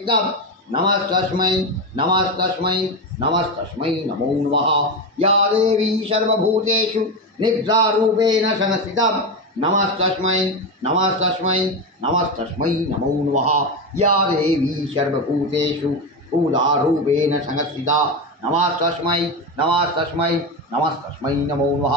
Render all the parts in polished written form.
नमस्तस्मै नमस्तस्मै नमस्तस्मै नमो नमः। या देवी सर्वभूतेषु निद्रारूपेण संस्थिता नमस्तस्मै नमस्तस्मै नमस्तस्मै नमो नमः। या देवी सर्वभूतेषु उदारूपेण संस्थिता नमस्तस्मै नमस्तस्मै नमस्तस्मै नमो नमः।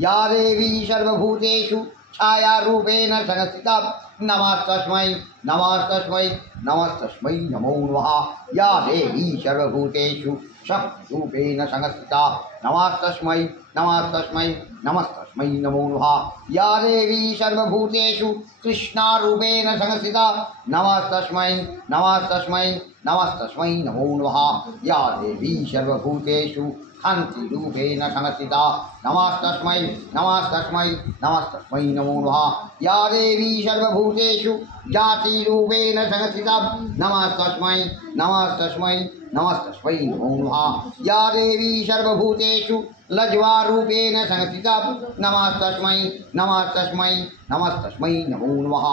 या देवी सर्वभूतेषु छायारूपेण संस्थिता नमस्तस्मै नमस्तस्मै नमस्तस्मै नमो नमः। या देवी सर्वभूतेषु शक्तिरूपेण संस्थिता नमस्तस्मै नमस्तस्मै नमस्तस्मै नमो नमः। या देवी सर्वभूतेषु कृष्णारूपेण संस्थिता नमस्तस्मै नमस्तस्मै नमस्तस्मै नमो नमः। या देवी सर्वभूतेषु कान्तिरूपेण संस्थिता नमस्तस्मै नमस्तस्मै नमस्तस्मै नमो नमः। या देवी सर्वभूतेषु जातिरूपेण संस्थिता नमस्तस्मै नमस्तस्मै नमस्तस्मै नमो नमः। या देवी सर्वभूतेषु लज्वारूपेण संस्थिता नमस्तस्मै नमस्तस्मै नमस्तस्मै नमो नमः।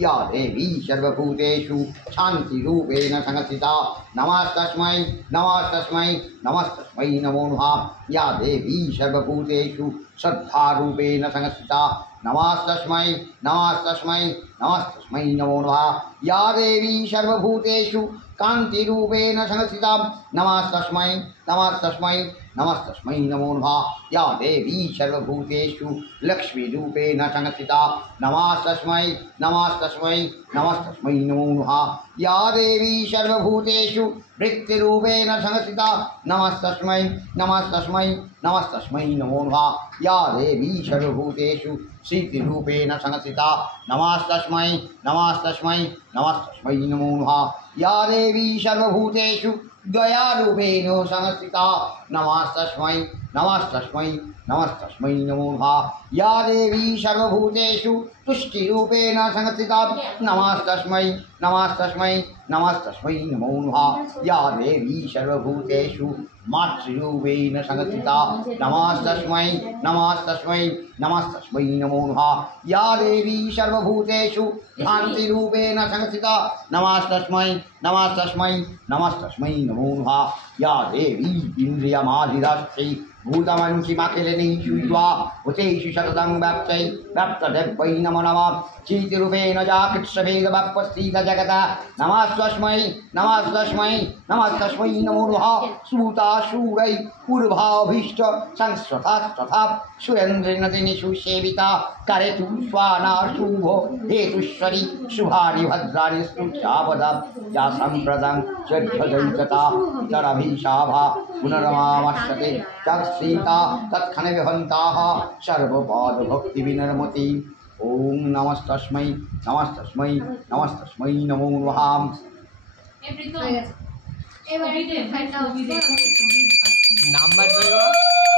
या देवी सर्वभूतेषु शान्तिरूपेण संस्थिता नमस्तस्मै नमस्तस्मै नमस्तस्मै नमो नमः। या देवी सर्वभूतेषु श्रद्धारूपेण संस्थिता नमस्तस्मै नमस्तस्मै नमस्तस्मै नमो नमः। या देवी सर्वभूतेषु कान्तिरूपेण संस्थिता नमस्तस्मै नमस्तस्मै नमस्तस्मै नमो नमः। या देवी सर्वभूतेषु लक्ष्मीरूपेण संस्थिता नमस्तस्मै नमस्तस्मै नमस्तस्मै नमो नमः। या देवी सर्वभूतेषु वृत्तिरूपेण संस्थिता नमस्तस्मै नमस्तस्मै नमस्तस्मै नमो नमः। या देवी सर्वभूतेषु सिद्धिरूपेण संस्थिता नमस्तस्मै नमस्तस्मै नमस्तस्मै नमो नमः। या देवी सर्वभूतेषु दयारूपेण संस्थिता नमस्तस्मै नमस्तस्मै नमस्तस्मै नमो नमः। या देवी सर्वभूतेषु तुष्टिरूपेण संस्थिता नमस्तस्मै नमस्तस्मै नमस्तस्मै नमो नमः। या देवी सर्वभूतेषु मातृरूपेण संस्थिता नमस्तस्मै नमस्तस्मै नमस्तस्मै नमो नमः। या देवी सर्वभूतेषु शान्तिरूपेण संस्थिता नमस्तस्मै नमस्तस्मै नमस्तस्मै नमो नमः। या देवी इन्द्रियमाधिरस्यै भूतमंसिमखिलनेषु युवा भूतेषु शततं व्याप्तै व्याप्तदेवै नमो नमः। चीतिरूपेण जाकृत्स्वेदवप्स्थित जगता नमस्तस्मै नमस्तस्मै नमस्तस्मै नमो नमः। सूताशूरै पूर्वाभीष्ट संस्रतस्तथा सुरेन्द्रनदिनिषु सेविता करेतु स्वानाशुभ हेतुश्वरी शुभानि भद्राणि स्तुत्यावदा या सम्प्रदं चर्चदैतता इतरभिशाभा पुनरमामश्यते तत्सीता तत्खनविहन्ताः सर्वपादभक्तिविनर्मति। ओम नमस्तस्मै नमस्तस्मै नमस्तस्मै नमो नमः। नाम बताओ।